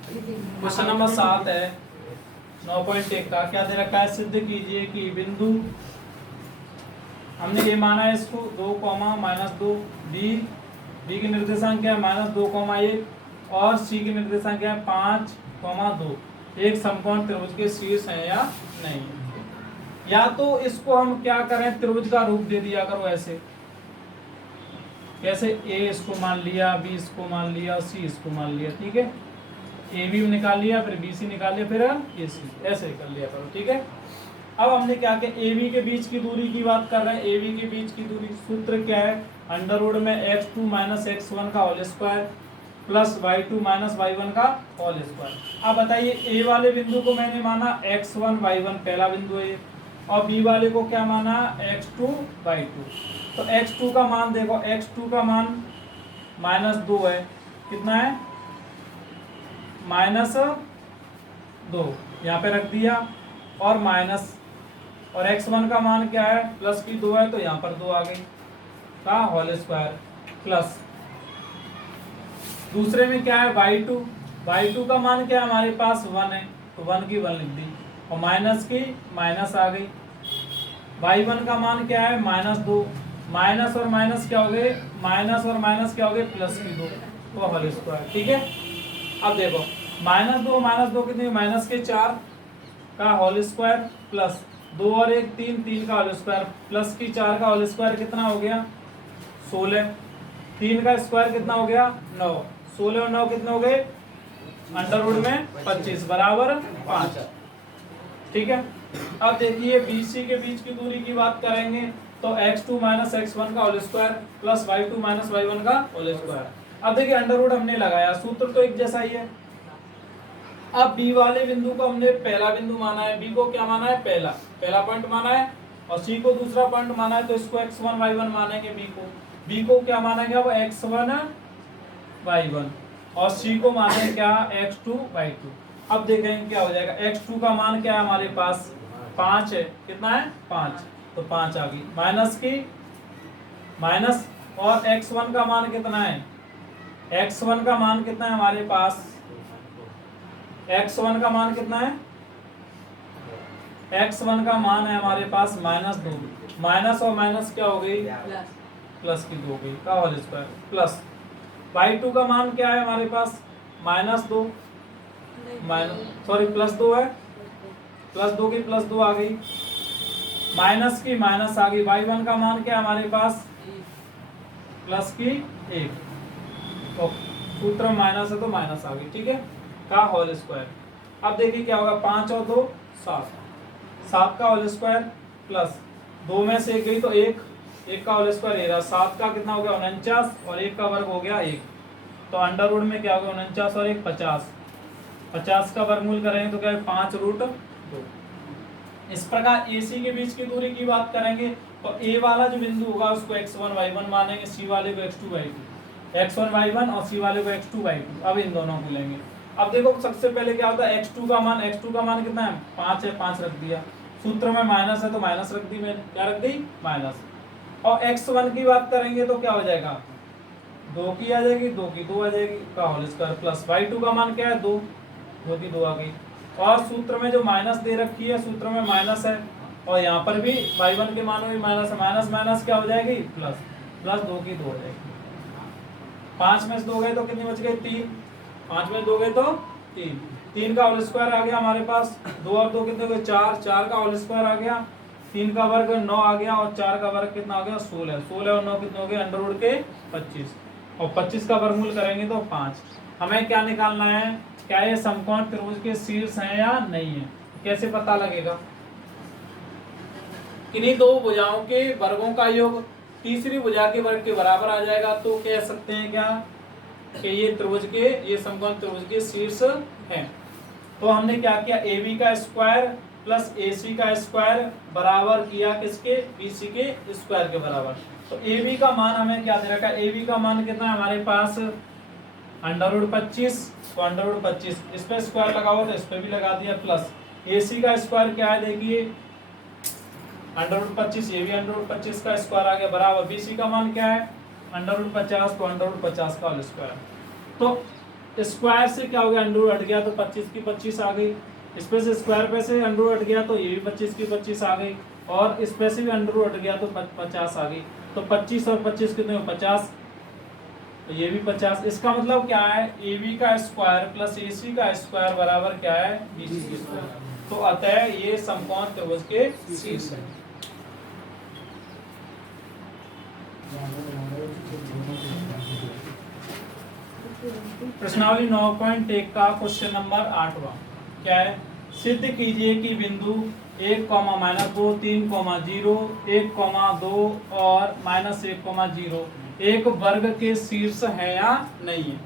Question number 7 है 9.1 का। क्या दे रखा है? सिद्ध कीजिए कि बिंदु, हमने ये माना है इसको 2, -2, बी की निर्देशांक क्या है -2, 1 और सी की निर्देशांक क्या है 5, 2 एक समकोण त्रिभुज के शीर्ष है या नहीं। या तो इसको हम क्या करें, त्रिभुज का रूप दे दिया करो ऐसे, कैसे ए इसको मान लिया, बी इसको मान लिया और सी इसको मान लिया, ठीक है। ए बी निकाल लिया, फिर बी सी निकाल लिया, फिर ए सी, ऐसे कर लिया करो, ठीक है। अब हमने क्या किया, ए बी के बीच की दूरी की बात कर रहे हैं। ए बी के बीच की दूरी सूत्र क्या है, अंडर रूट में x2 - x1 का whole square plus y2 - y1 का होल स्क्वायर। अब बताइए, ए वाले बिंदु को मैंने माना x1 y1 पहला बिंदु है, और बी वाले को क्या माना x2 y2। तो x2 का मान देखो, x2 का मान -2 है, कितना है -2, यहाँ पे रख दिया, और माइनस, और x1 का मान क्या है प्लस की 2 है, तो यहाँ पर 2 आ गई का होल स्क्वायर प्लस। दूसरे में क्या है y2 का मान क्या है हमारे पास 1 है, तो 1 की 1 लिख दी, और माइनस की माइनस आ गई। y1 का मान क्या है -2, माइनस और माइनस क्या हो गए, माइनस और माइनस क्या हो गए प्लस की 2, तो होल स्क्वायर, ठीक है। अब देखो -2 कितनी, -4 का होल स्क्वायर प्लस 2 और 1 3, 3 का होल स्क्वायर प्लस की 4 का होल स्क्वायर कितना हो गया 16, 3 का स्क्वायर कितना हो गया 9, 16 और 9 कितने हो गए अंडर रूट में 25 बराबर 5, ठीक है। अब देखिए BC के बीच की दूरी की बात करेंगे, तो x2 - x1 का whole square plus y2 - y1 का होल स्क्वायर। अब देखिए अंडर रूट हमने लगाया, सूत्र तो एक जैसा ही है। अब बी वाले बिंदु को हमने पहला बिंदु माना है, बी को क्या माना है पहला पॉइंट माना है, और सी को दूसरा पॉइंट माना है, तो इसको x1 y1 मानेंगे। बी को क्या मानेंगे अब x1 y1, और सी को मानेंगे क्या x2 y2। अब देखेंगे क्या हो जाएगा, x2 का मान क्या है हमारे पास 5 है, कितना है 5, तो 5 आ गई, माइनस की माइनस, और x1 का मान कितना है, x1 का मान कितना है हमारे पास, x1 का मान कितना है, x1 का मान है हमारे पास -2, माइनस और माइनस क्या हो गई प्लस की 2 हो गई का होल स्क्वायर प्लस। y2 का मान क्या है हमारे पास -2, प्लस 2 है, प्लस 2 की प्लस 2 आ गई, माइनस की माइनस आ गई। y1 का मान क्या है हमारे पास प्लस की 1, तो सूत्र में माइनस है तो माइनस आ गई, ठीक है, का होल स्क्वायर। अब देखिए क्या होगा, 5 और 2 7, 7 का होल स्क्वायर प्लस 2 में से 1 गई तो 1 का होल स्क्वायर ये रहा, 7 का कितना हो गया 49, और 1 का वर्ग हो गया 1, तो अंडर रूट में क्या हो गया 49 और 1 50, 50 का वर्गमूल करेंगे तो क्या है 5√2। इस प्रकार AC के बीच की दूरी की बात करेंगे, तो A वाला जो बिंदु होगा उसको x1 y1 मानेंगे, C वाले को x2 y2, x1 y1 और C वाले को x2 y2। अब इन दोनों को लेंगे। अब देखो सबसे पहले क्या होता है, x2 का मान कितना है 5 है, 5 रख दिया, सूत्र में माइनस है तो माइनस रख दी मैंने, क्या रख दी माइनस। और x1 की बात करेंगे तो क्या हो जाएगा 2 की आ जाएगी, 2 की 2 आ जाएगी का होल स्क्वायर प्लस y2 का मान क्या है 2, 2 की 2 आ गई, और सूत्र में जो माइनस दे रखी है सूत्र में माइनस है, और यहाँ पर भी y1 के मानों में माइनस है, माइनस माइनस क्या हो जाएगी प्लस, प्लस 2 की 2 हो जाएगी। 5 में से 2 गए तो कितनी बच गई 3, 5 में 2 गए तो 3, 3 का होल स्क्वायर आ गया हमारे पास, 2 और 2 कितने हो गए 4, 4 का होल स्क्वायर आ गया, 3 का वर्ग 9 आ गया, और 4 का वर्ग कितना आ गया 16, 16 और 9 कितने हो गए अंडर रूट के 25, और 25 का वर्गमूल करेंगे तो 5। हमें क्या निकालना है, क्या ये समकोण त्रिभुज के शीर्ष हैं या नहीं है। कैसे पता लगेगा, किन्हीं दो भुजाओं के वर्गों का योग तीसरी भुजा के वर्ग के बराबर आ जाएगा, तो कह सकते हैं क्या कि ये समकोण त्रिभुज के शीर्ष हैं। तो हमने क्या किया, AB का स्क्वायर प्लस AC का स्क्वायर बराबर किया किसके, BC के स्क्वायर के बराबर। तो AB का मान हमें क्या दे रखा है, AB का मान कितना है हमारे पास अंडर रूट 25, तो अंडर रूट 25 इस पे स्क्वायर लगाओ तो इस पे भी लगा दिया, प्लस AC का स्क्वायर क्या है देखिए अंडर रूट 25, ये भी अंडर रूट 25 का स्क्वायर आ गया बराबर, BC का मान क्या है अंडर रूट 50, तो अंडर रूट 50 का होल स्क्वायर। तो स्क्वायर से क्या हो गया, अंडर रूट हट गया तो 25 की 25 आ गई। इसमें से स्क्वायर पे से अंडर रूट हट गया तो ये भी 25 की 25 आ गई, और इसमें से भी अंडर रूट हट गया तो 50 आ गई। तो 25 और 25 कितने हो, 50, तो ये भी 50। इसका मतलब क्या है, ए बी का स्क्वायर प्लस ए सी का स्क्वायर बराबर क्या है, बी सी स्क्वायर। तो अतः ये समकोण त्रिभुज के शीर्ष है। प्रश्नावली 9.1 का क्वेश्चन नंबर 8वां क्या है, सिद्ध कीजिए कि बिंदु 1, -2, 3, 0, 1, 2 और -1, 0 एक वर्ग के शीर्ष है या नहीं है।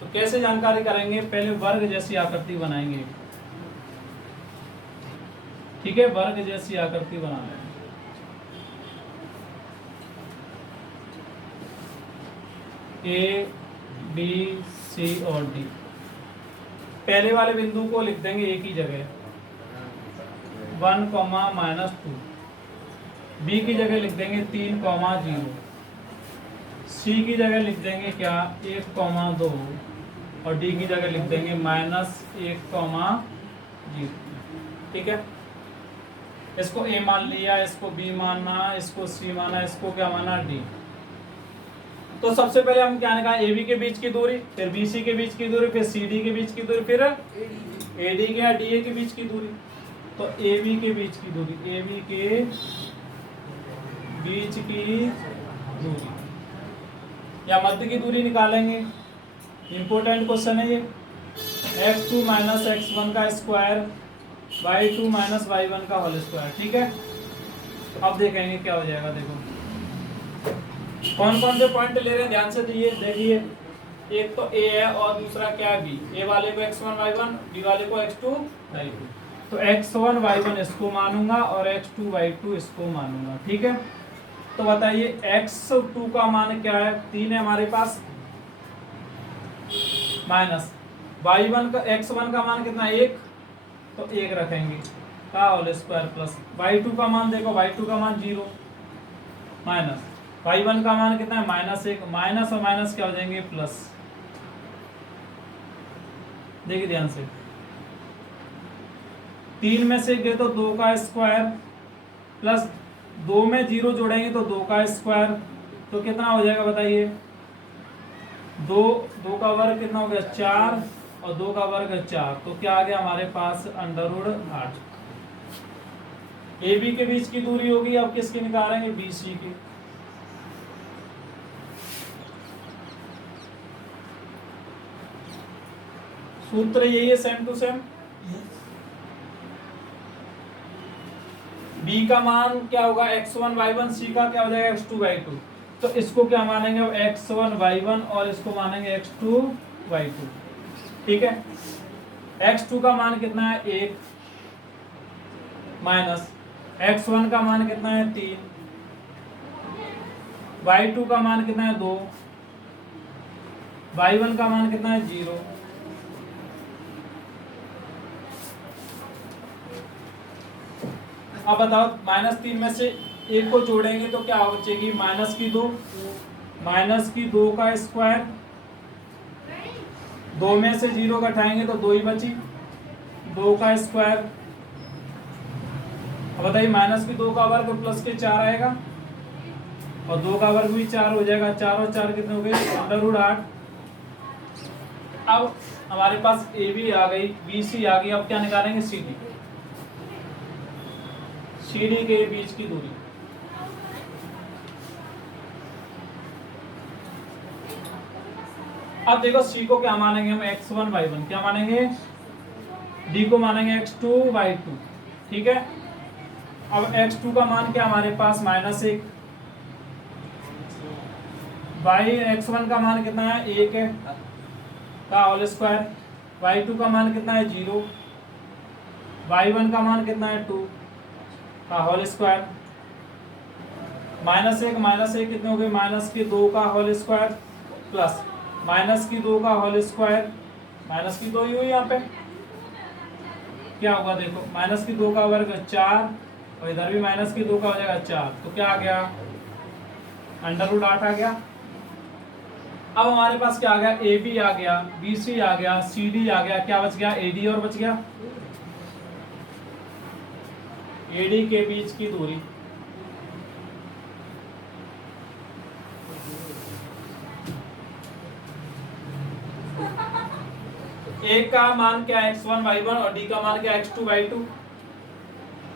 तो कैसे जानकारी करेंगे, पहले वर्ग जैसी आकृति बनाएंगे। ठीक है, वर्ग जैसी आकृति बना लेंगे। ए बी सी और डी, पहले वाले बिंदु को लिख देंगे एक ही जगह 1, -2, बी की जगह लिख देंगे 3, 0, सी की जगह लिख देंगे क्या 1, 2 और डी की जगह लिख देंगे -1, 0। ठीक है, इसको ए मान लिया, इसको बी माना, इसको सी माना, इसको क्या माना, डी। तो सबसे पहले हम क्या निकाला, ए बी के बीच की दूरी, फिर बी सी के बीच की दूरी, फिर सी डी के बीच की दूरी, फिर ए डी के डी ए के बीच की दूरी। तो ए बी के बीच की दूरी, ए बी के बीच की दूरी या मध्य की दूरी निकालेंगे। इंपॉर्टेंट क्वेश्चन है ये। x2 - x1 का स्क्वायर, y2 - y1 का होल स्क्वायर। ठीक है, अब देखेंगे क्या हो जाएगा। देखो कौन कौन से पॉइंट ले रहे हैं, ध्यान से देखिए। एक तो a है और दूसरा क्या है b। a वाले को x1 y1, b वाले को x2 y2। तो x1 y1 इसको मानूंगा और x2 y2 इसको मानूंगा। ठीक है, तो बताइए x2 का मान क्या है, 3 है हमारे पास, माइनस y1 का x1 का मान कितना है 1, तो 1 रखेंगे का होल स्क्वायर प्लस y2 का मान देखो, y2 का मान 0 माइनस y1 का मान कितना है -1, माइनस और माइनस क्या हो जाएंगे प्लस। देखिए ध्यान से, 3 में से गए तो 2 का स्क्वायर प्लस 2 में 0 जोड़ेंगे तो 2 का स्क्वायर, तो कितना हो जाएगा बताइए, 2 का वर्ग कितना हो गया 4 और 2 का वर्ग 4, तो क्या आ गया हमारे पास √8। ए बी के बीच की दूरी होगी, अब किसकी निकालेंगे, बी सी की। सूत्र यही है सेम टू सेम। b का मान क्या होगा x1 y1, c का क्या हो जाएगा x2 y2। तो इसको क्या मानेंगे अब x1 y1 और इसको मानेंगे x2 y2। ठीक है, x2 का मान कितना है 1 माइनस x1 का मान कितना है 3, y2 का मान कितना है 2, y1 का मान कितना है 0। अब बताओ -3 में से 1 को जोड़ेंगे तो क्या बचेगी, -2 का स्क्वायर, 2 में से 0 घटाएंगे तो 2 ही बची, 2 का स्क्वायर। अब बताइए -2 का वर्ग प्लस के 4 आएगा और 2 का वर्ग भी 4 हो जाएगा, 4 और 4 कितने हो गए √8। अब हमारे पास ए बी आ गई, बी सी आ गई, अब क्या निकालेंगे सी डी, सी डी के बीच की दूरी। अब देखो सी को क्या मानेंगे हम x1 y1, क्या मानेंगे, डी को मानेंगे x2 y2। ठीक है, अब x2 का मान क्या हमारे पास -1, x1 का मान कितना है 1 है का होल स्क्वायर, y2 का मान कितना है 0, y1 का मान कितना है 2 का होल स्क्वायर, -1 कितने हो गए -2 का होल स्क्वायर प्लस -2 का होल स्क्वायर, -2 ही हुई यहाँ पे, क्या होगा देखो -2 का वर्ग 4 और इधर भी -2 का हो जाएगा 4, तो क्या आ गया √8 आ गया। अब हमारे पास क्या आ गया, ए बी आ गया, बी सी आ गया, सी डी आ गया, क्या बच गया, ए डी और बच गया, ए डी के बीच की दूरी। ए का मान क्या है x1 y1 और डी का मान क्या है x2 y2।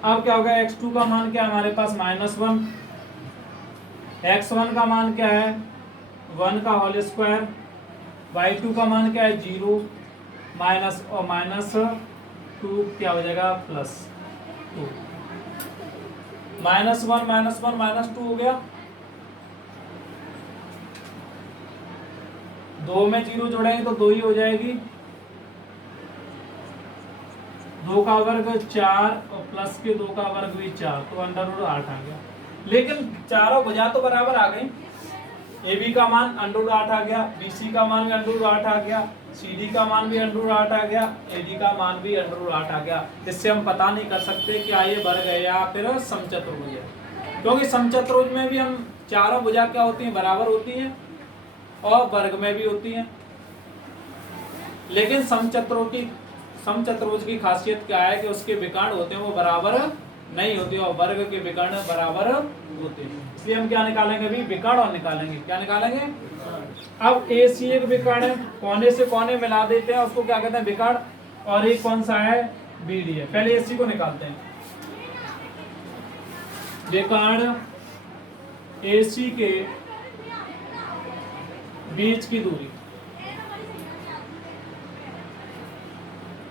अब क्या होगा, x2 का मान क्या है हमारे पास -1, x1 का मान क्या है 1 का होल स्क्वायर, y2 का मान क्या है 0 माइनस और -2 क्या हो जाएगा +2, -1 -2 हो गया, 2 में 0 जोड़ेंगे तो 2 ही हो जाएगी, 2 का वर्ग 4 और प्लस के 2 का वर्ग भी 4, तो √8 आ गया। लेकिन चारों भुजा तो बराबर आ गई, ए बी का मान √8 आ गया, बी सी का मान भी √8 आ गया, सी डी का मान भी √8 आ गया, ए डी का मान भी √8 आ गया। इससे हम पता नहीं कर सकते क्या ये वर्ग है या फिर समचतुर्भुज है, क्योंकि समचतुर्भुज में भी हम चारों भुजा क्या होती हैं, बराबर होती हैं और वर्ग में भी होती हैं। लेकिन समचतुर्भुज की खासियत क्या है कि उसके विकर्ण होते हैं वो बराबर नहीं होते और वर्ग के विकर्ण बराबर होते हैं। इसलिए हम क्या निकालेंगे अभी, विकर्ण और निकालेंगे, क्या निकालेंगे। अब ए सी एक विकर्ण है, कोने से कोने मिला देते हैं, उसको क्या कहते हैं विकर्ण, और एक कौन सा है, बी डी है। पहले ए सी को निकालते हैं, विकर्ण ए सी के बीच की दूरी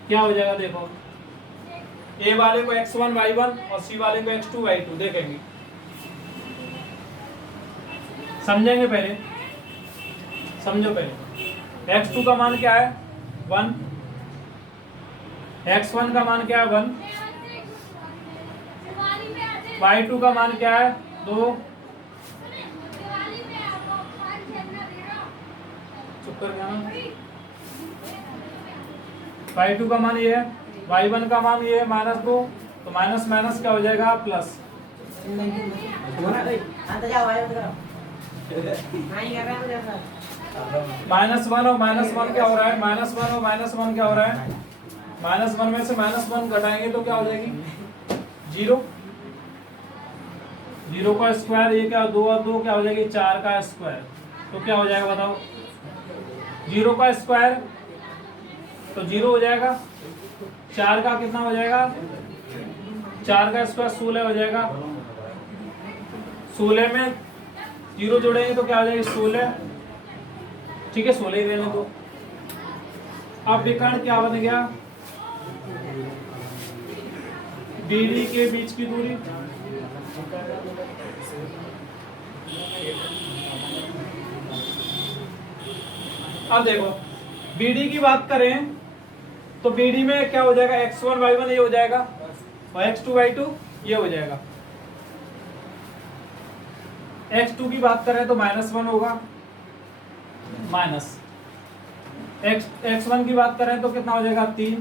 क्या हो जाएगा, देखो ए वाले को x1 y1 और सी वाले को x2 y2 देखेंगे, समझेंगे पहले, समझो पहले। x2 का मान क्या है 1, x1 का मान क्या है 1, y2 का मान क्या है 2, चुप कर गया, y2 का मान ये है, y1 का मान ये है -2, तो माइनस माइनस क्या हो जाएगा प्लस। -1 और -1 क्या हो रहा है, -1 और -1 क्या हो रहा है, -1 में से -1 घटाएंगे तो क्या हो जाएगी 0, 0 का स्क्वायर, ये क्या 2 और 2 क्या हो जाएगी 4 का स्क्वायर, तो क्या हो जाएगा बताओ, 0 का स्क्वायर तो 0 हो जाएगा, 4 का कितना हो जाएगा, 4 का स्क्वायर 16 हो जाएगा, 16 में 0 जोड़ेंगे तो क्या हो जाएगी 16, ठीक है 16 ही रहने दो। अब विकर्ण क्या बन गया, बीडी के बीच की दूरी, अब देखो बीडी की बात करें तो बीडी में क्या हो जाएगा, x1 y1 ये हो जाएगा और x2 y2 ये हो जाएगा। x2 की बात करें तो -1 होगा, माइनस x1 की बात करें तो कितना हो जाएगा 3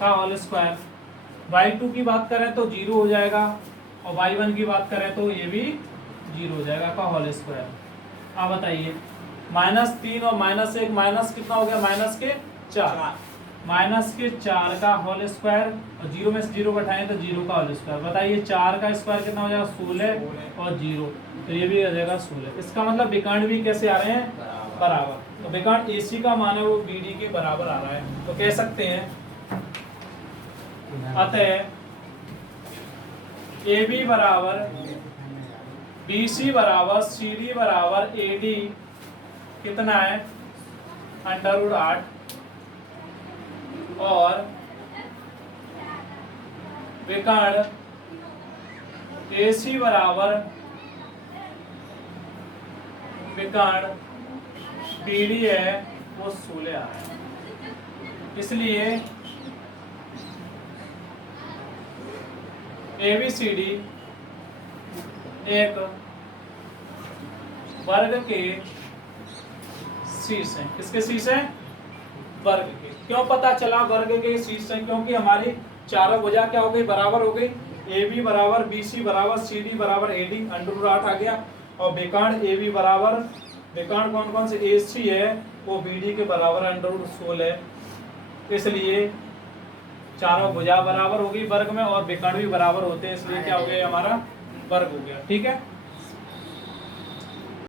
का होल स्क्वायर, y2 की बात करें तो 0 हो जाएगा और y1 की बात करें तो ये भी 0 हो जाएगा का होल स्क्वायर। अब बताइए -3 और -1 माइनस कितना हो गया, -4 का होल स्क्वायर और 0 में से 0 घटाएं तो 0 का होल स्क्वायर। बताइए 4 का स्क्वायर कितना हो जाएगा 16 और 0, तो ये भी हो जाएगा 16। इसका मतलब विकर्ण भी कैसे आ रहे हैं, बराबर। तो विकर्ण AC का मान है वो BD के बराबर आ रहा है, तो कह सकते हैं अतः AB बराबर BC बराबर CD बराबर AD कितना है √8 और विकर्ण AC बराबर विकर्ण BD है वो 16 आ रहा है। इसलिए ABCD एक वर्ग के शीर्ष हैं। किसके शीर्ष हैं, वर्ग के। क्यों पता चला वर्ग के शीर्ष हैं, क्योंकि हमारी चारों भुजा क्या हो गई, बराबर हो गई। AB बराबर BC बराबर CD बराबर AD √8 आ गया और विकर्ण AB बराबर विकर्ण कौन कौन से, AC है वो BD के बराबर √16 है, इसलिए चारों भुजा बराबर होगी वर्ग में और विकर्ण भी बराबर होते हैं, इसलिए क्या हो गया हमारा वर्ग हो गया। ठीक है।